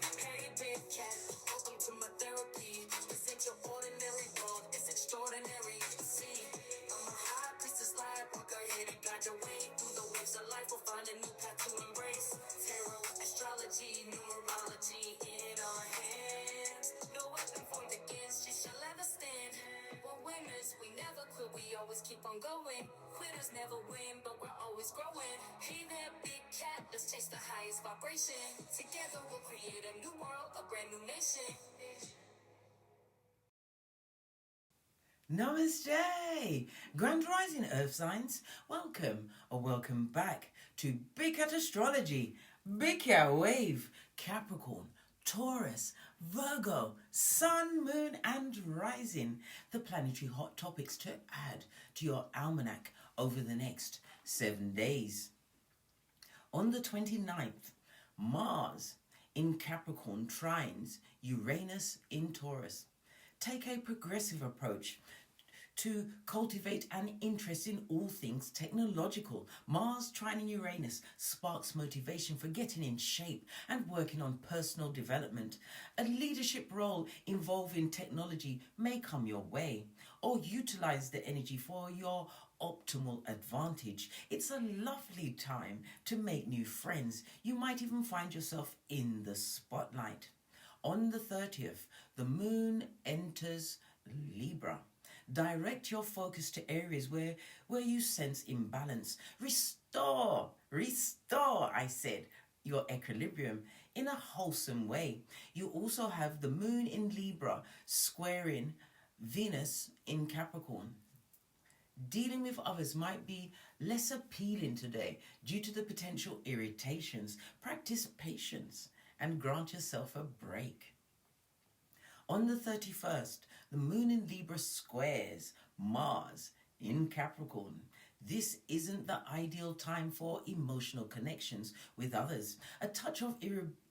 Hey, big cat, welcome to my therapy. This ain't your ordinary world, it's extraordinary. See, I'm a high priestess lightworker, here to guide your way through the waves of life. We'll find a new path to embrace. Tarot, astrology, numerology in our hands. No weapon formed against you shall ever stand. We're winners, we never quit, we always keep on going. Quitters never win, but we're always growing. Hey there, big cat, let's chase the highest vibration. Together we'll create a new world, a brand new nation. Namaste! Grand Rising Earth Signs, welcome or welcome back to Big Cat Astrology, Big Cat Wave, Capricorn, Taurus, Virgo, Sun, Moon and Rising, the planetary hot topics to add to your almanac over the next 7 days. On the 29th, Mars in Capricorn trines Uranus in Taurus. Take a progressive approach to cultivate an interest in all things technological. Mars trining Uranus sparks motivation for getting in shape and working on personal development. A leadership role involving technology may come your way, or utilize the energy for your optimal advantage. It's a lovely time to make new friends. You might even find yourself in the spotlight. On the 30th, the moon enters Libra. Direct your focus to areas where you sense imbalance. Restore, I said, your equilibrium in a wholesome way. You also have the moon in Libra squaring Venus in Capricorn. Dealing with others might be less appealing today due to the potential irritations. Practice patience and grant yourself a break. On the 31st, the moon in Libra squares Mars in Capricorn. This isn't the ideal time for emotional connections with others. A touch of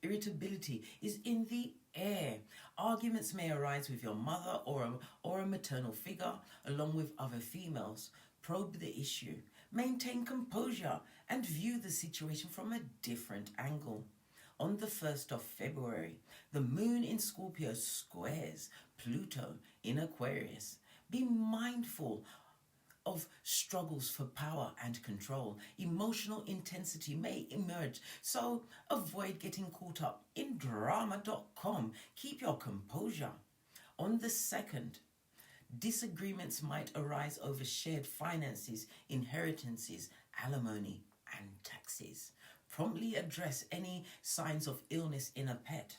irritability is in the air. Arguments may arise with your mother or a maternal figure, along with other females. Probe the issue. Maintain composure and view the situation from a different angle. On the 1st of February, the moon in Scorpio squares Pluto in Aquarius. Be mindful of struggles for power and control. Emotional intensity may emerge, so avoid getting caught up in drama.com. Keep your composure. On the 2nd, disagreements might arise over shared finances, inheritances, alimony, and taxes. Promptly address any signs of illness in a pet.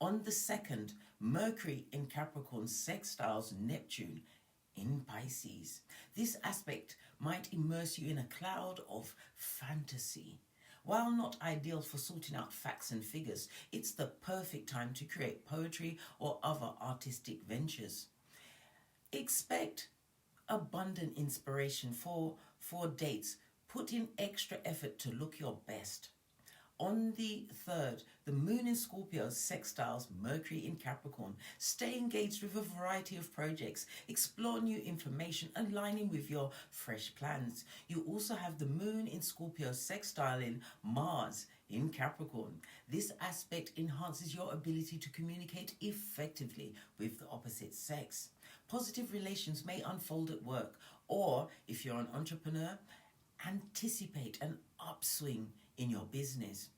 On the 2nd, Mercury in Capricorn sextiles Neptune in Pisces. This aspect might immerse you in a cloud of fantasy. While not ideal for sorting out facts and figures, it's the perfect time to create poetry or other artistic ventures. Expect abundant inspiration for dates. Put in extra effort to look your best. On the 3rd, the moon in Scorpio sextiles Mercury in Capricorn. Stay engaged with a variety of projects. Explore new information aligning with your fresh plans. You also have the moon in Scorpio sextiling Mars in Capricorn. This aspect enhances your ability to communicate effectively with the opposite sex. Positive relations may unfold at work, or if you're an entrepreneur, anticipate an upswing in your business.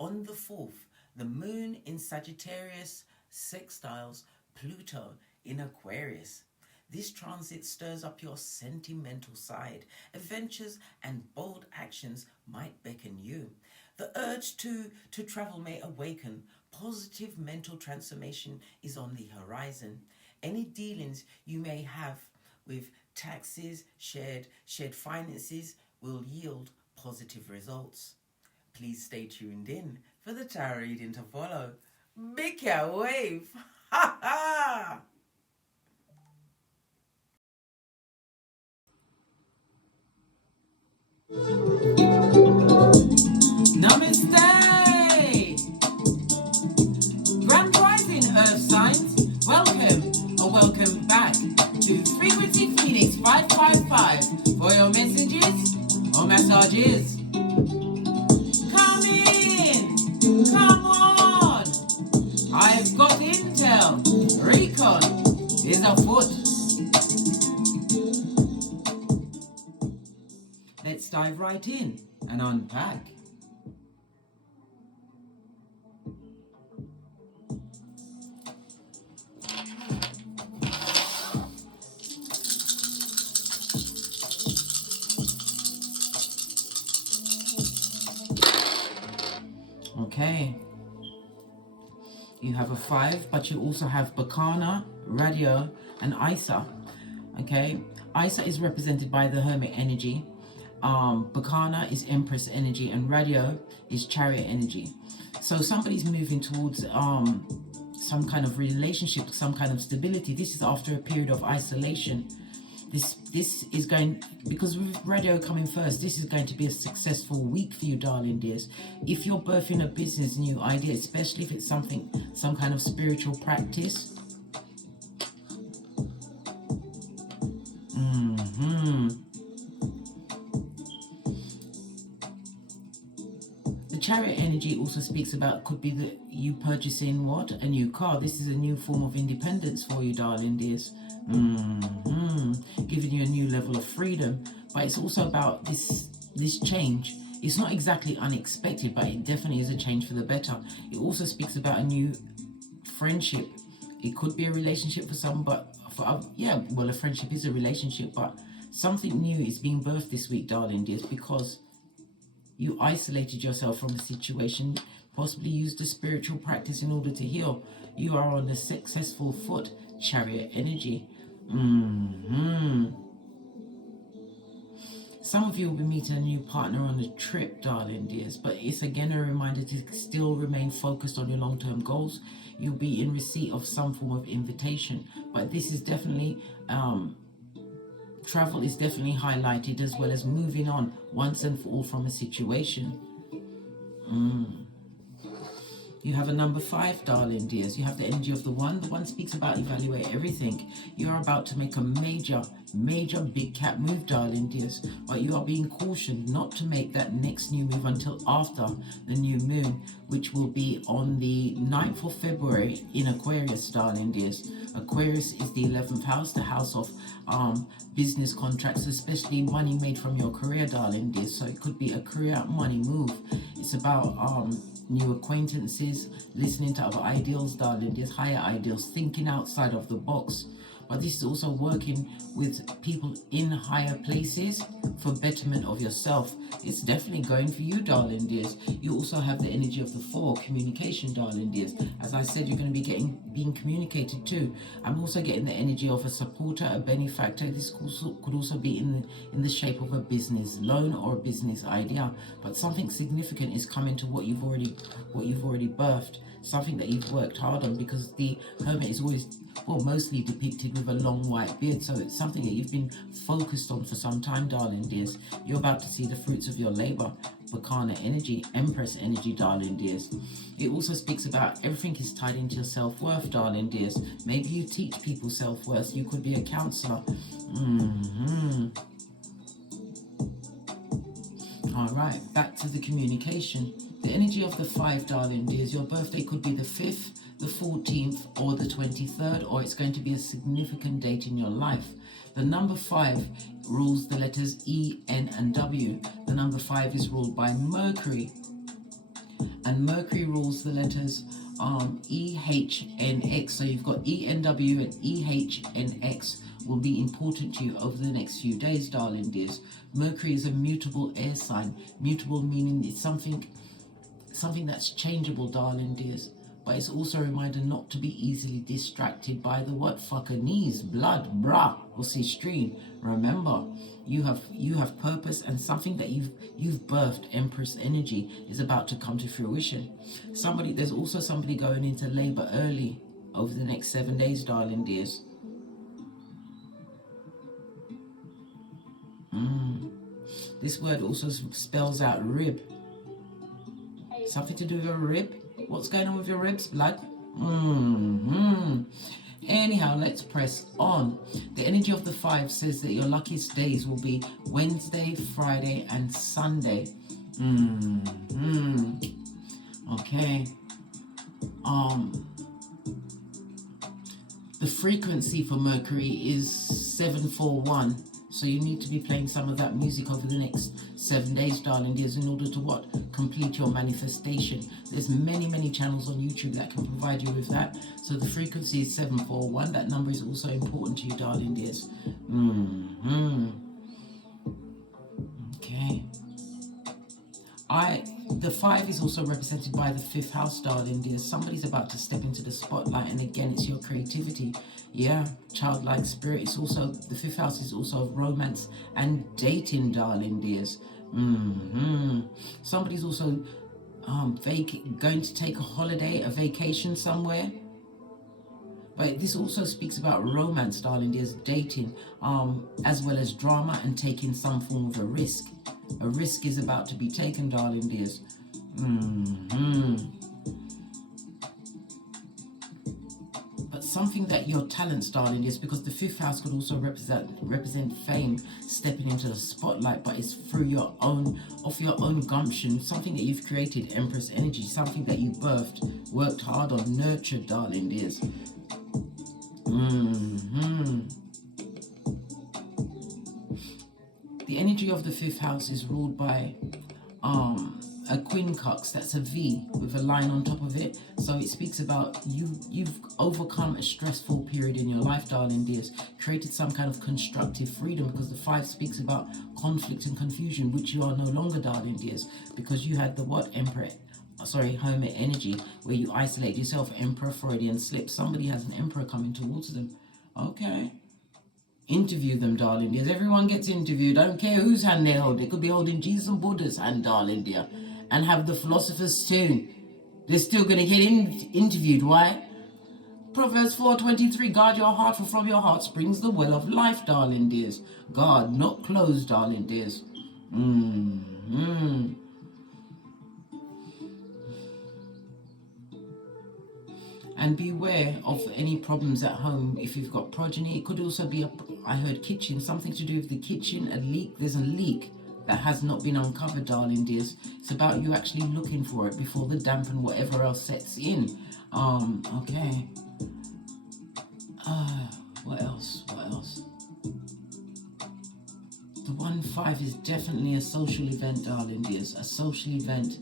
On the 4th, the moon in Sagittarius sextiles Pluto in Aquarius. This transit stirs up your sentimental side. Adventures and bold actions might beckon you. The urge to travel may awaken. Positive mental transformation is on the horizon. Any dealings you may have with taxes, shared finances, will yield positive results. Please stay tuned in for the tarot reading to follow. Big Cat Wave! Ha ha! Namaste! Grand Rising Earth Signs, welcome or welcome back to Frequency Phoenix 555 for your messages or massages. Come in! Come on! right in and unpack. Okay. You have a 5, but you also have Bacana, Radio, and Isa. Okay, Isa is represented by the Hermit energy. Bacana is Empress energy, and Radio is Chariot energy. So somebody's moving towards some kind of relationship, some kind of stability. This is after a period of isolation. This is going, because with Radio coming first, this is going to be a successful week for you, darling dears. If you're birthing a business new idea, especially if it's something, some kind of spiritual practice. The Chariot energy also speaks about, could be that you purchasing what? A new car. This is a new form of independence for you, darling dears. Giving you a new level of freedom. But it's also about this change. It's not exactly unexpected, but it definitely is a change for the better. It also speaks about a new friendship. It could be a relationship for some, but for yeah, well, a friendship is a relationship, but something new is being birthed this week, darling dears, because you isolated yourself from the situation, possibly used a spiritual practice in order to heal. You are on a successful foot, Chariot energy. Some of you will be meeting a new partner on a trip, darling dears, but it's again a reminder to still remain focused on your long-term goals. You'll be in receipt of some form of invitation, but this is definitely travel is definitely highlighted, as well as moving on once and for all from a situation. You have a number 5, darling dears. You have the energy of the 1. The 1 speaks about evaluate everything. You are about to make a major big cat move, darling dears, but you are being cautioned not to make that next new move until after the new moon, which will be on the 9th of February in Aquarius, darling dears. Aquarius is the 11th house, the house of business contracts, especially money made from your career, darling dears. So it could be a career money move. It's about new acquaintances, listening to other ideals, darling dears, higher ideals, thinking outside of the box. But this is also working with people in higher places for betterment of yourself. It's definitely going for you, darling dears. You also have the energy of the 4, communication, darling dears. As I said, you're going to be being communicated to. I'm also getting the energy of a supporter, a benefactor. This could also be in the shape of a business loan or a business idea. But something significant is coming to what you've already birthed. Something that you've worked hard on, because the Hermit is always, well, mostly depicted with a long white beard, so it's something that you've been focused on for some time, darling dears. You're about to see the fruits of your labor. Bacana energy, Empress energy, darling dears. It also speaks about everything is tied into your self-worth, darling dears. Maybe you teach people self-worth. You could be a counsellor. All right, back to the communication. The energy of the 5, darling dears. Your birthday could be the 5th, the 14th, or the 23rd, or it's going to be a significant date in your life. The number 5 rules the letters E, N, and W. The number 5 is ruled by Mercury, and Mercury rules the letters E, H, N, X. So you've got E, N, W, and E, H, N, X will be important to you over the next few days, darling dears. Mercury is a mutable air sign. Mutable meaning it's something that's changeable, darling dears. But it's also a reminder not to be easily distracted by the what? Fucker knees, blood, bra, or stream. Remember, you have purpose, and something that you've birthed, Empress energy, is about to come to fruition. There's also somebody going into labor early over the next 7 days, darling dears. This word also spells out rib. Something to do with a rib. What's going on with your ribs, blood? Anyhow, let's press on. The energy of the 5 says that your luckiest days will be Wednesday, Friday, and Sunday. Okay. The frequency for Mercury is 741. So you need to be playing some of that music over the next 7 days, darling dears, in order to what? Complete your manifestation. There's many channels on YouTube that can provide you with that. So the frequency is 741. That number is also important to you, darling dears. Okay. The 5 is also represented by the 5th house, darling dears. Somebody's about to step into the spotlight, and again, it's your creativity. Yeah, childlike spirit. It's also, the 5th house is also romance and dating, darling dears. Somebody's also going to take a holiday, a vacation somewhere. But this also speaks about romance, darling dears, dating, as well as drama and taking some form of a risk. A risk is about to be taken, darling dears. But something that your talents, darling dears, because the 5th house could also represent fame, stepping into the spotlight, but it's through your own, off your own gumption, something that you've created, Empress energy, something that you birthed, worked hard on, nurtured, darling dears. The energy of the 5th house is ruled by a quincux. That's a V with a line on top of it. So it speaks about you've overcome a stressful period in your life, darling dears, created some kind of constructive freedom, because the 5 speaks about conflict and confusion, which you are no longer, darling dears, because you had the what? Hermit energy, where you isolate yourself. Emperor, Freudian slip. Somebody has an emperor coming towards them. Okay. Interview them, darling dears. Everyone gets interviewed. I don't care whose hand they hold. They could be holding Jesus and Buddha's hand, darling dear, and have the philosopher's stone. They're still going to get interviewed. Why? Proverbs 4:23. Guard your heart, for from your heart springs the well of life, darling dears. Guard, not close, darling dears. And beware of any problems at home if you've got progeny. It could also be, I heard kitchen, something to do with the kitchen, a leak. There's a leak that has not been uncovered, darling dears. It's about you actually looking for it before the damp and whatever else sets in. Okay. What else? The 1-5 is definitely a social event, darling dears. A social event.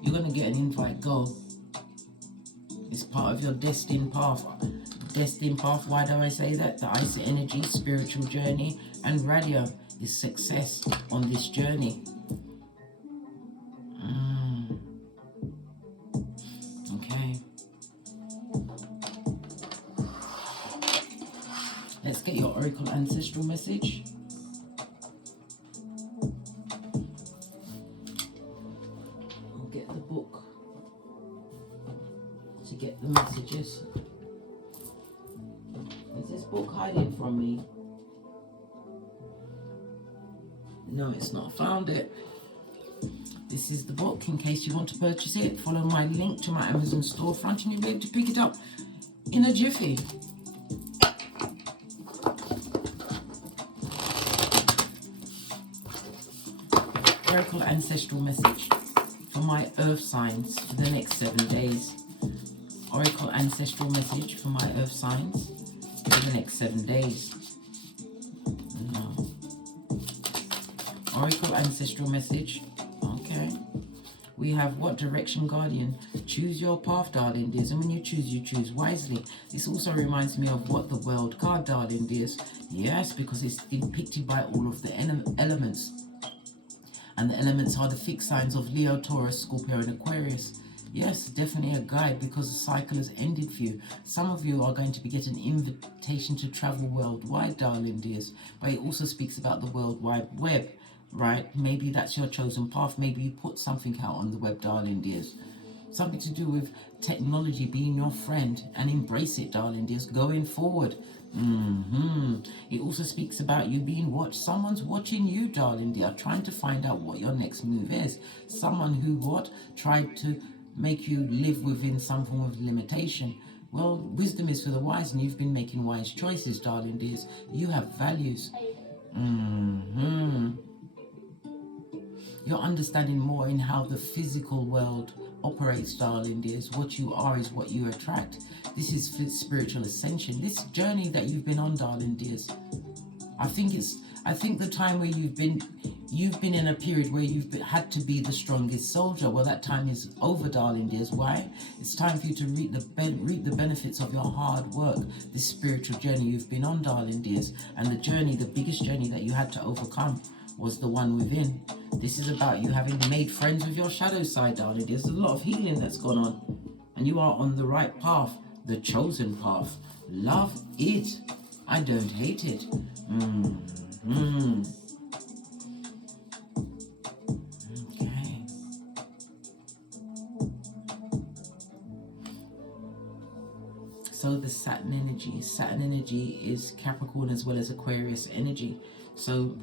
You're going to get an invite. Go. It's part of your destined path. Destined path, why do I say that? The Ice energy, spiritual journey, and radio is success on this journey. Okay. Let's get your Oracle Ancestral message. I'll get the book to get the messages. Is this book hiding from me? No, it's not. Found it. This is the book. In case you want to purchase it, follow my link to my Amazon storefront and you'll be able to pick it up in a jiffy. Oracle Ancestral message for my Earth signs for the next 7 days. Oracle Ancestral message for my Earth signs for the next 7 days. No. Oracle Ancestral message. Okay. We have what? Direction Guardian. Choose your path, darling dears. And when you choose wisely. This also reminds me of what? The World card, darling dears. Yes, because it's depicted by all of the elements. And the elements are the fixed signs of Leo, Taurus, Scorpio, and Aquarius. Yes, definitely a guide, because the cycle has ended for you. Some of you are going to be getting an invitation to travel worldwide, darling dears. But it also speaks about the World Wide Web, right? Maybe that's your chosen path. Maybe you put something out on the web, darling dears. Something to do with technology being your friend, and embrace it, darling dears, going forward. It also speaks about you being watched. Someone's watching you, darling dear, trying to find out what your next move is. Someone who what? Tried to make you live within some form of limitation. Well, wisdom is for the wise, and you've been making wise choices, darling dears. You have values. You're understanding more in how the physical world operates, darling dears. What you are is what you attract. This is spiritual ascension. This journey that you've been on, darling dears. I think the time where you've been you've been in a period where you've had to be the strongest soldier. Well, that time is over, darling dears. Why? It's time for you to reap the benefits of your hard work, this spiritual journey you've been on, darling dears. And the journey, the biggest journey that you had to overcome was the one within. This is about you having made friends with your shadow side, darling dears. There's a lot of healing that's gone on. And you are on the right path, the chosen path. Love it. I don't hate it. Okay. So the Saturn energy is Capricorn as well as Aquarius energy. So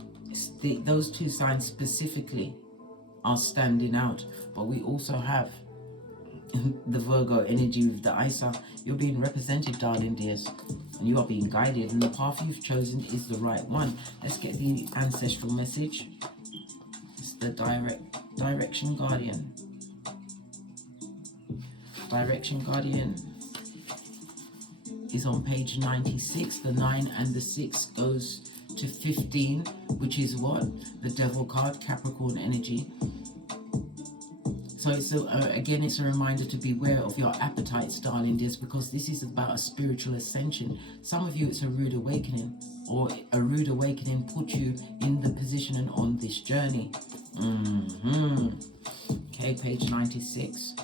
those two signs specifically are standing out. But we also have the Virgo energy with the Isa. You're being represented, darling dears, and you are being guided, and the path you've chosen is the right one. Let's get the ancestral message. It's the direction guardian. Direction guardian is on page 96. The 9 and the 6 goes to 15, which is what? The Devil card, Capricorn energy. So it's again, it's a reminder to beware of your appetites, darling dears, because this is about a spiritual ascension. Some of you, it's a rude awakening, or a rude awakening put you in the position and on this journey. Okay, page 96.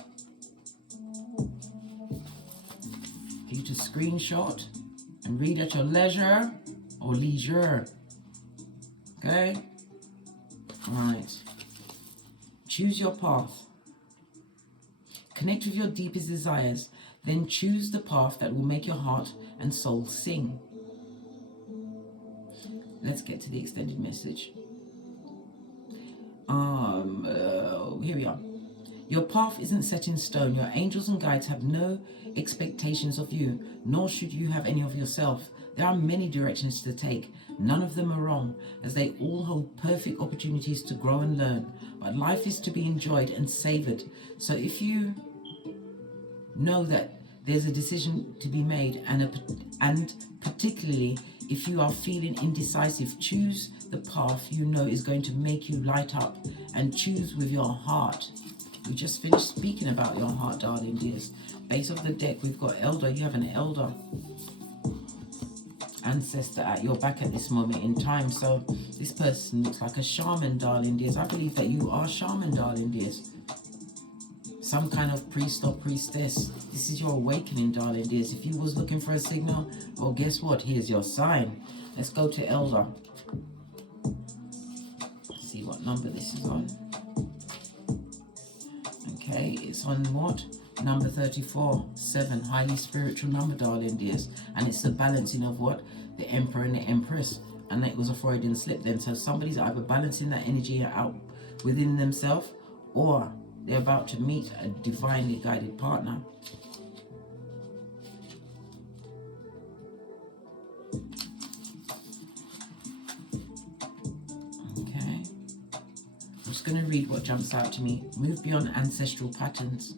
For you to screenshot and read at your leisure or leisure. Okay? Right. Choose your path. Connect with your deepest desires, then choose the path that will make your heart and soul sing. Let's get to the extended message. Here we are. Your path isn't set in stone. Your angels and guides have no expectations of you, nor should you have any of yourself. There are many directions to take. None of them are wrong, as they all hold perfect opportunities to grow and learn. But life is to be enjoyed and savored. So if you know that there's a decision to be made, and particularly if you are feeling indecisive, choose the path you know is going to make you light up, and choose with your heart. We just finished speaking about your heart, darling dears. Base of the deck, we've got Elder. You have an Elder ancestor at your back at this moment in time. So this person looks like a shaman, darling dears. I believe that you are shaman, darling dears. Some kind of priest or priestess. This is your awakening, darling dears. If you was looking for a signal, well, guess what? Here's your sign. Let's go to Elder. Let's see what number this is on. Okay, it's on what? Number 34, 7, highly spiritual number, darling dears. And it's the balancing of what? The Emperor and the Empress. And it was a Freudian slip then. So somebody's either balancing that energy out within themselves, or they're about to meet a divinely guided partner. Okay. I'm just going to read what jumps out to me. Move beyond ancestral patterns.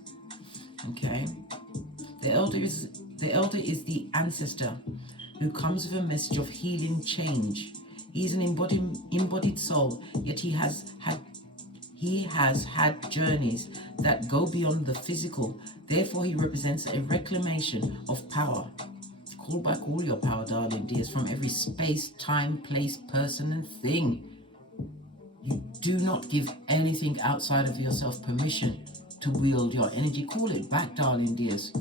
Okay. The elder is the ancestor who comes with a message of healing change. He is an embodied soul, yet he has had journeys that go beyond the physical. Therefore, he represents a reclamation of power. Call back all your power, darling dears, from every space, time, place, person, and thing. You do not give anything outside of yourself permission to wield your energy. Call it back, darling dears.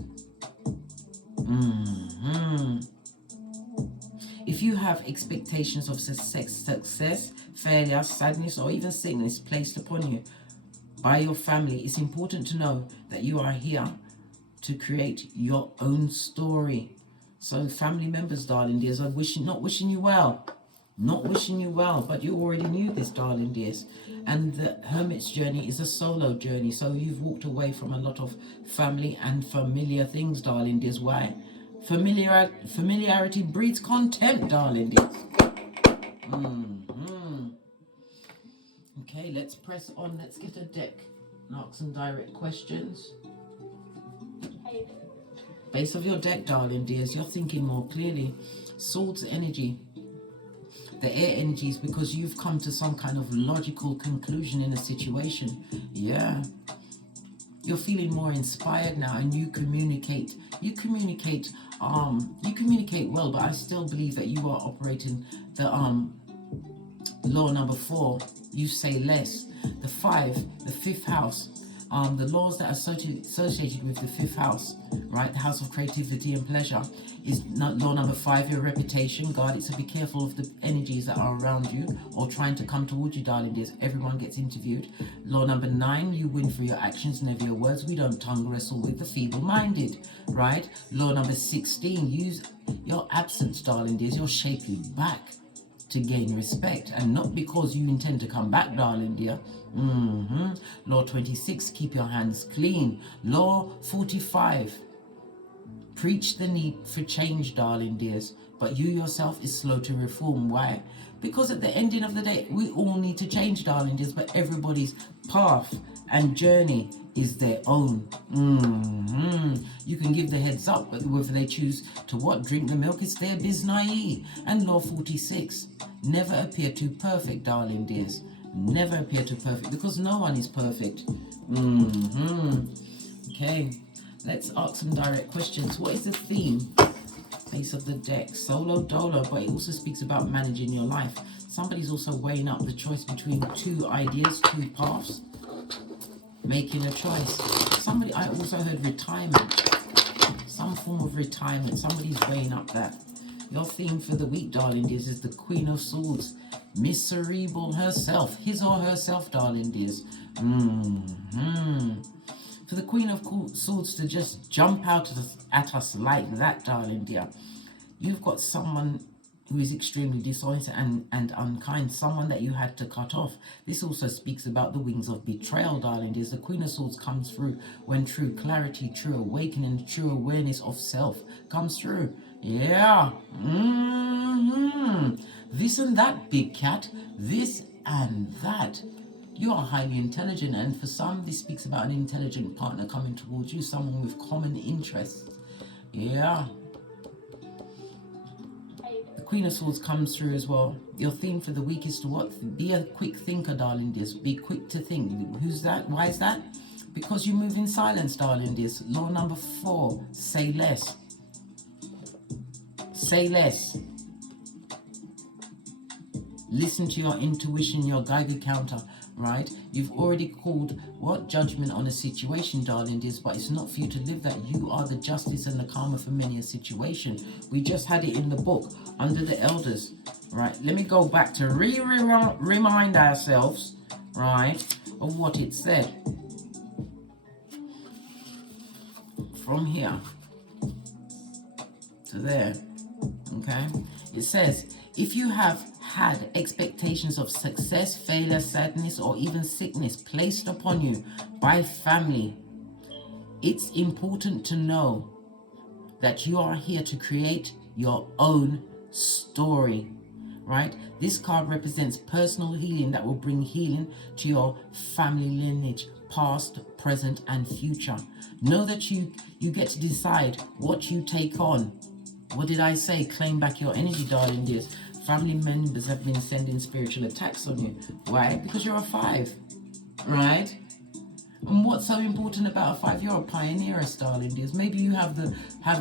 If you have expectations of success, failure, sadness, or even sickness placed upon you by your family, it's important to know that you are here to create your own story. So family members, darling dears, are not wishing you well, but you already knew this, darling dears. And the Hermit's journey is a solo journey, so you've walked away from a lot of family and familiar things, darling dears. Why? Familiarity breeds contempt, darling dears. Okay, let's press on. Let's get a deck and ask some direct questions. Base of your deck, darling dears, you're thinking more clearly. Swords energy. The air energy is because you've come to some kind of logical conclusion in a situation. Yeah. You're feeling more inspired now, and you communicate well, but I still believe that you are operating the law number 4. You say less. The 5, the 5th house, the laws that are associated with the 5th house, right? The house of creativity and pleasure is law number 5, your reputation. Guard it, so be careful of the energies that are around you or trying to come towards you, darling dears. Everyone gets interviewed. Law number 9, you win for your actions, never your words. We don't tongue wrestle with the feeble-minded, right? Law number 16, use your absence, darling dears. You'll shape you back to gain respect, and not because you intend to come back, darling dear. Law 26, keep your hands clean. Law 45, preach the need for change, darling dears, but you yourself is slow to reform. Why? Because at the ending of the day, we all need to change, darling dears, but everybody's path and journey is their own. You can give the heads up, but whether they choose to drink the milk, it's their business. And law 46, never appear too perfect, darling dears. Never appear too perfect, because no one is perfect. Okay, let's ask some direct questions. What is the theme? Face of the deck, solo dolo, but it also speaks about managing your life. Somebody's also weighing up the choice between 2 ideas, 2 paths, making a choice. Somebody, I also heard retirement, some form of retirement. Somebody's weighing up that. Your theme for the week, darling dears, is the Queen of Swords, Miss Cerebral herself, his or herself, darling dears. For the Queen of Swords to just jump out at us like that, darling dear, you've got someone who is extremely dishonest and unkind, someone that you had to cut off. This also speaks about the wings of betrayal, darling dears. The Queen of Swords comes through when true clarity, true awakening, true awareness of self comes through. Yeah. This and that, big cat. This and that. You are highly intelligent, and for some, this speaks about an intelligent partner coming towards you, someone with common interests. Yeah. The Queen of Swords comes through as well. Your theme for the week is to what? Be a quick thinker, darling dears. Be quick to think. Who's that? Why is that? Because you move in silence, darling dears. Law number 4, say less. Say less. Listen to your intuition, your Geiger counter, right? You've already called judgment on a situation, darling dears, but it's not for you to live that. You are the justice and the karma for many a situation. We just had it in the book under the elders, right? Let me go back to remind ourselves, right, of what it said. From here to there, okay? It says, if you have had expectations of success, failure, sadness, or even sickness placed upon you by family, it's important to know that you are here to create your own story, right? This card represents personal healing that will bring healing to your family lineage, past, present, and future. Know that you get to decide what you take on. What did I say? Claim back your energy, darling dears. Family members have been sending spiritual attacks on you. Why? Because you're a 5, right? And what's so important about a 5? You're a pioneeress, darling dears. Maybe you have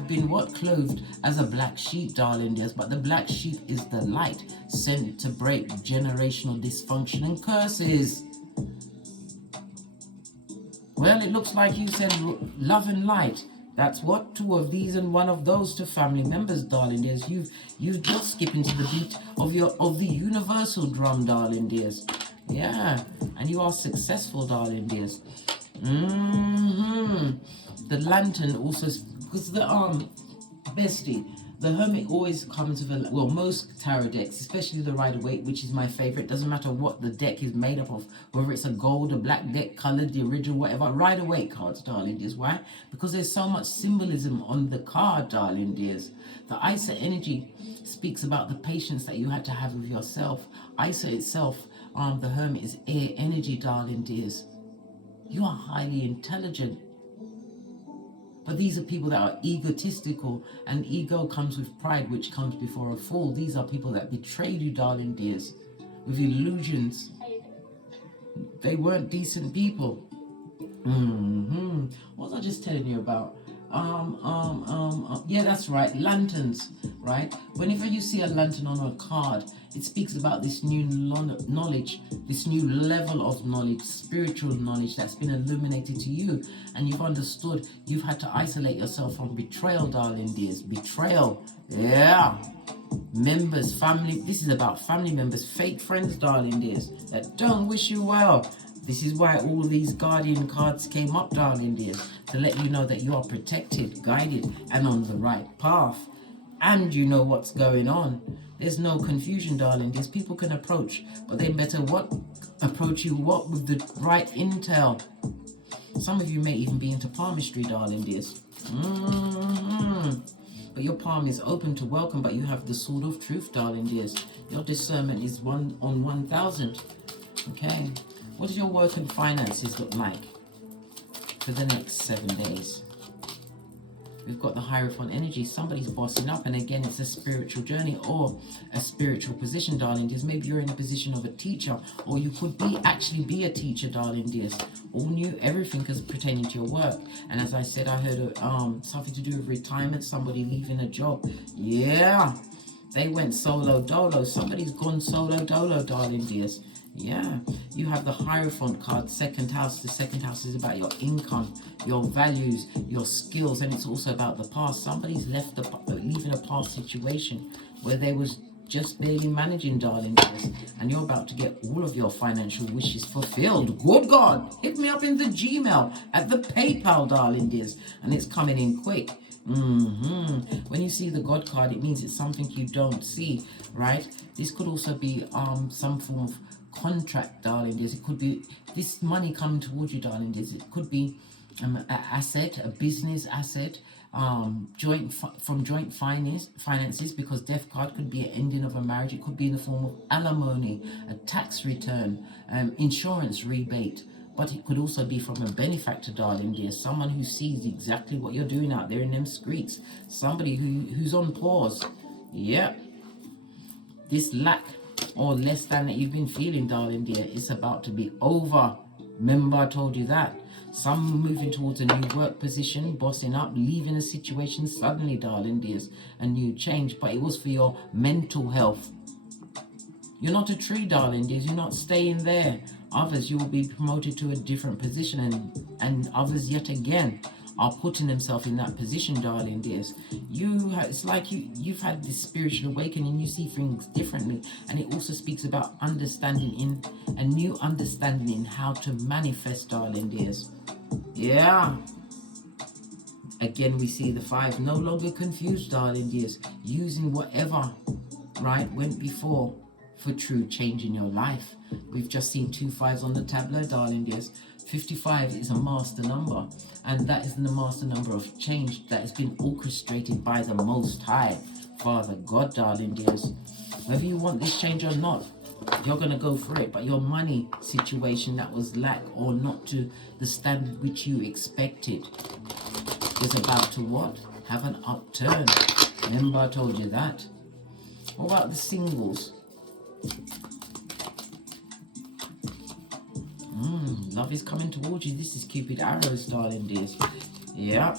been clothed as a black sheep, darling dears, but the black sheep is the light sent to break generational dysfunction and curses. Well, it looks like you said love and light. That's what? 2 of these and 1 of those to family members, darling dears. You've just skipped into the beat of the universal drum, darling dears. Yeah, and you are successful, darling dears. The lantern also, because the bestie, the Hermit always comes with most tarot decks, especially the Rider-Waite, which is my favorite. Doesn't matter what the deck is made up of, whether it's a gold, a black deck, colored, the original, whatever. Rider-Waite cards, darling dears. Why? Because there's so much symbolism on the card, darling dears. The Isa energy speaks about the patience that you had to have with yourself. Isa itself, the Hermit, is air energy, darling dears. You are highly intelligent. But these are people that are egotistical, and ego comes with pride, which comes before a fall. These are people that betrayed you, darling dears, with illusions. They weren't decent people. What was I just telling you about? Yeah, that's right, lanterns, right? Whenever you see a lantern on a card, it speaks about this new knowledge, this new level of knowledge, spiritual knowledge that's been illuminated to you, and you've understood you've had to isolate yourself from betrayal, darling dears. Betrayal, yeah. Members, family, this is about family members, fake friends, darling dears, that don't wish you well. This is why all these guardian cards came up, darling dears, to let you know that you are protected, guided, and on the right path. And you know what's going on. There's no confusion, darling dears. People can approach, but they better approach you with the right intel. Some of you may even be into palmistry, darling dears. But your palm is open to welcome, but you have the sword of truth, darling dears. Your discernment is 1 on 1,000. Okay. What does your work and finances look like for the next 7 days? We've got the Hierophant energy. Somebody's bossing up, and again, it's a spiritual journey or a spiritual position, darling dears. Maybe you're in a position of a teacher, or you could actually be a teacher, darling dears. All new, everything is pertaining to your work. And as I said, I heard something to do with retirement, somebody leaving a job. Yeah, they went solo dolo. Somebody's gone solo dolo, darling dears. Yeah, you have the Hierophant card, second house. The second house is about your income, your values, your skills, and it's also about the past. Somebody's leaving a past situation where they was just barely managing, darling dears, and you're about to get all of your financial wishes fulfilled. Good God, hit me up in the Gmail, at the PayPal, darling dears, and it's coming in quick. When you see the God card, it means it's something you don't see, right? This could also be some form of contract, darling dears. It could be this money coming towards you, darling dears. It could be an asset, a business asset, joint finances, because death card could be an ending of a marriage. It could be in the form of alimony, a tax return, insurance rebate. But it could also be from a benefactor, darling dear, someone who sees exactly what you're doing out there in them streets, somebody who's on pause. Yep. This lack or less than that you've been feeling, darling dear, is about to be over. Remember, I told you that. Some moving towards a new work position, bossing up, leaving a situation suddenly, darling dears, a new change, but it was for your mental health. You're not a tree, darling dears. You're not staying there. Others, you will be promoted to a different position, and others yet again are putting themselves in that position, darling dears. It's like you've had this spiritual awakening. You see things differently, and it also speaks about understanding in a new understanding in how to manifest, darling dears. Yeah. Again, we see the 5. No longer confused, darling dears. Using whatever went before for true change in your life. We've just seen 2 5s on the tableau, darling dears. 55 is a master number, and that is the master number of change that has been orchestrated by the Most High, Father God, darling dears. Whether you want this change or not, you're going to go for it, but your money situation that was lack or not to the standard which you expected is about to what? Have an upturn. Remember I told you that. What about the singles? Love is coming towards you. This is Cupid arrows, darling dears. Yeah.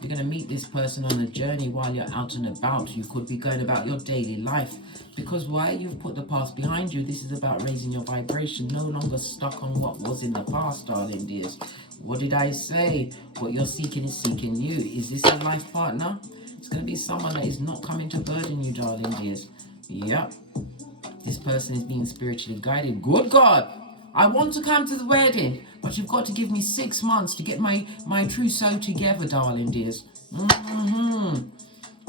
You're going to meet this person on a journey while you're out and about. You could be going about your daily life. Because why? You've put the past behind you. This is about raising your vibration. No longer stuck on what was in the past, darling dears. What did I say? What you're seeking is seeking you. Is this a life partner? It's going to be someone that is not coming to burden you, darling dears. Yep. This person is being spiritually guided. Good God! I want to come to the wedding, but you've got to give me 6 months to get my trousseau together, darling dears.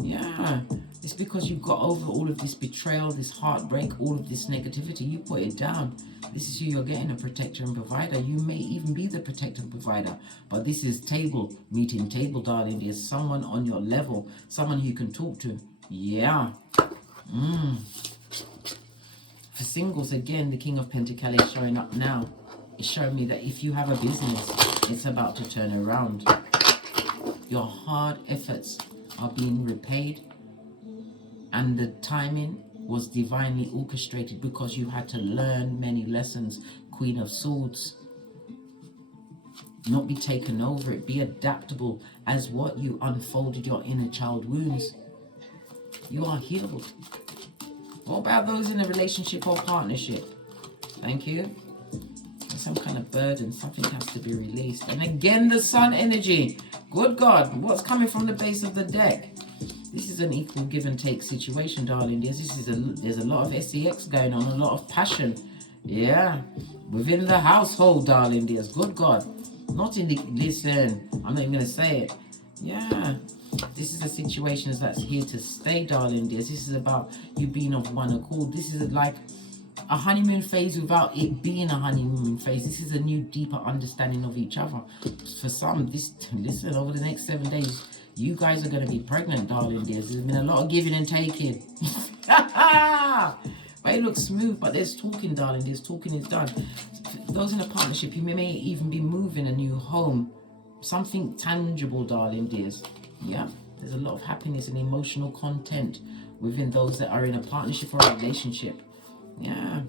Yeah. It's because you've got over all of this betrayal, this heartbreak, all of this negativity. You put it down. This is who you're getting, a protector and provider. You may even be the protector and provider, but this is table, meeting table, darling dears. Someone on your level, someone who you can talk to. Yeah. For singles, again, the King of Pentacles is showing up now. It's showing me that if you have a business, it's about to turn around. Your hard efforts are being repaid, and the timing was divinely orchestrated because you had to learn many lessons. Queen of Swords. Not be taken over it. Be adaptable as what you unfolded your inner child wounds. You are healed. What about those in a relationship or partnership? Thank you. Some kind of burden, something has to be released. And again, the sun energy. Good God, what's coming from the base of the deck? This is an equal give and take situation, darling. There's a lot of sex going on, a lot of passion. Yeah, within the household, darling. Good God. Not in the, listen, I'm not even going to say it. Yeah, this is a situation that's here to stay, darling. This is about you being of one accord. This is like a honeymoon phase without it being a honeymoon phase. This is a new, deeper understanding of each other. For some, listen, over the next 7 days, you guys are going to be pregnant, darling dears. There's been a lot of giving and taking. But it looks smooth, but there's talking, darling dears. Talking is done. Those in a partnership, you may even be moving a new home. Something tangible, darling dears. Yeah, there's a lot of happiness and emotional content within those that are in a partnership or a relationship. Yeah,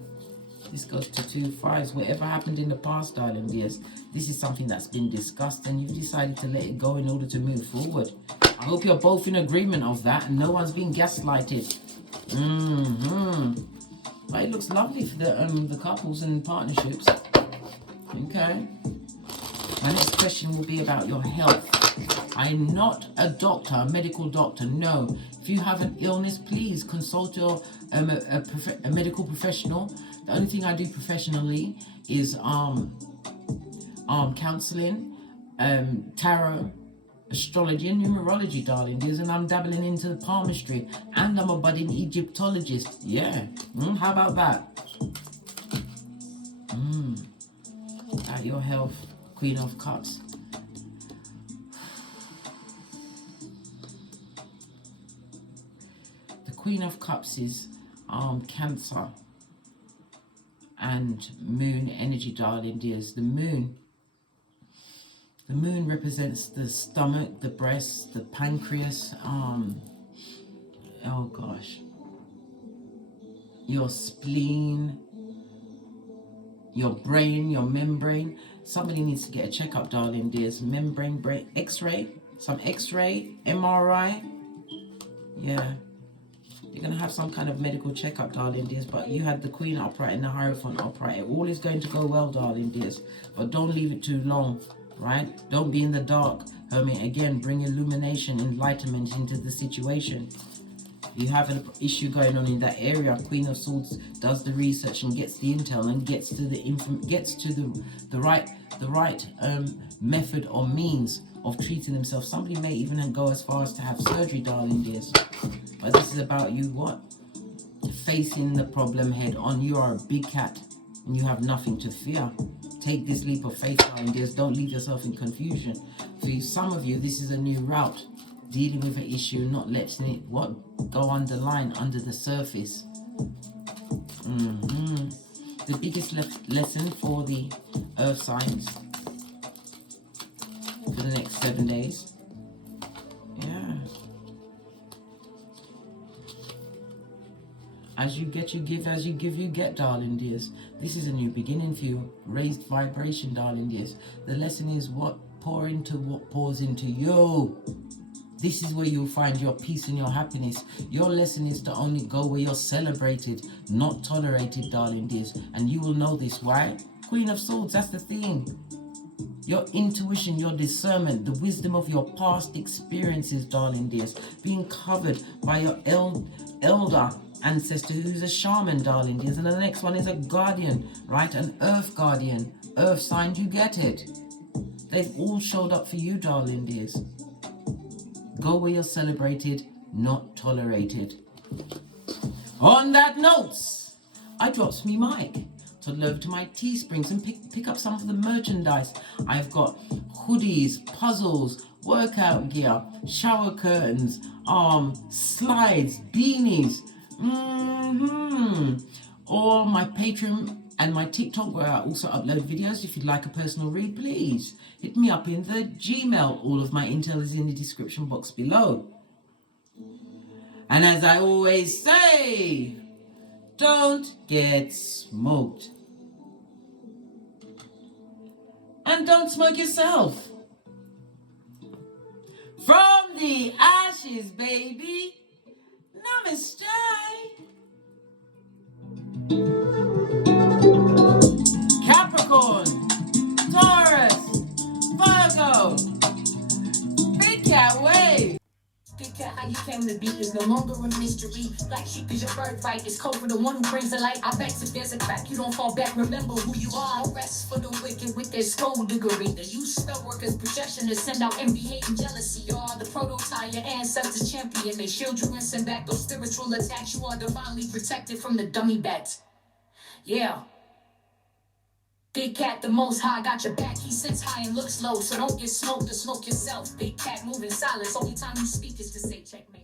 this goes to 2 5s. Whatever happened in the past, darling dears, this is something that's been discussed and you've decided to let it go in order to move forward. I hope you're both in agreement of that and no one's being gaslighted. But it looks lovely for the couples and partnerships. Okay. My next question will be about your health. I'm not a doctor, a medical doctor. No. If you have an illness, please consult your a medical professional. The only thing I do professionally is counseling, tarot, astrology, and numerology, darling dears. And I'm dabbling into palmistry, and I'm a budding Egyptologist. Yeah. How about that? At your health, Queen of Cups. Queen of Cups is Cancer and moon energy, darling dears. The moon represents the stomach, the breast, the pancreas, oh gosh, your spleen, your brain, your membrane. Somebody needs to get a checkup, darling dears. Membrane, brain, x-ray, some x-ray, MRI. Yeah. You're going to have some kind of medical checkup, darling dears. But you had the Queen upright and the Hierophant upright. All is going to go well, darling dears. But don't leave it too long, right? Don't be in the dark, Hermit. Again, bring illumination, enlightenment into the situation. You have an issue going on in that area. Queen of Swords does the research and gets the intel and gets to the right method or means of treating themselves. Somebody may even go as far as to have surgery, darling dears. But this is about you, what? Facing the problem head on. You are a big cat and you have nothing to fear. Take this leap of faith, darling dears. Don't leave yourself in confusion. For some of you, this is a new route. Dealing with an issue, not letting it, go underline, under the surface. The biggest lesson for the earth signs for the next 7 days. Yeah. As you get, you give. As you give, you get, darling dears. This is a new beginning for you. Raised vibration, darling dears. The lesson is what pours into you. This is where you'll find your peace and your happiness. Your lesson is to only go where you're celebrated, not tolerated, darling dears. And you will know this. Why? Queen of Swords, that's the theme. Your intuition, your discernment, the wisdom of your past experiences, darling dears. Being covered by your elder ancestor who's a shaman, darling dears. And the next one is a guardian, right? An earth guardian. Earth sign, you get it. They've all showed up for you, darling dears. Go where you're celebrated, not tolerated. On that note, I drops me mic. Toddle over to my Teesprings and pick up some of the merchandise. I've got hoodies, puzzles, workout gear, shower curtains, slides, beanies. Or my Patreon and my TikTok, where I also upload videos. If you'd like a personal read, please hit me up in the Gmail. All of my intel is in the description box below. And as I always say, don't get smoked. And don't smoke yourself. From the ashes, baby. Namaste. Capricorn, Taurus, Virgo, big cat wave. Big cat, how you came to be is no longer a mystery. Black sheep is your birthright. It's code for the one who brings the light. I bet if there's a crack, you don't fall back. Remember who you are. No rest for the wicked with their skullduggery. The use spell workers' projection to send out envy, hate, and jealousy. You are the prototype, your ancestors champion. They shield you and send back those spiritual attacks. You are divinely protected from the dummy bats. Yeah. Big cat, the most high, got your back. He sits high and looks low, so don't get smoked or smoke yourself. Big cat moving silence. Only time you speak is to say checkmate.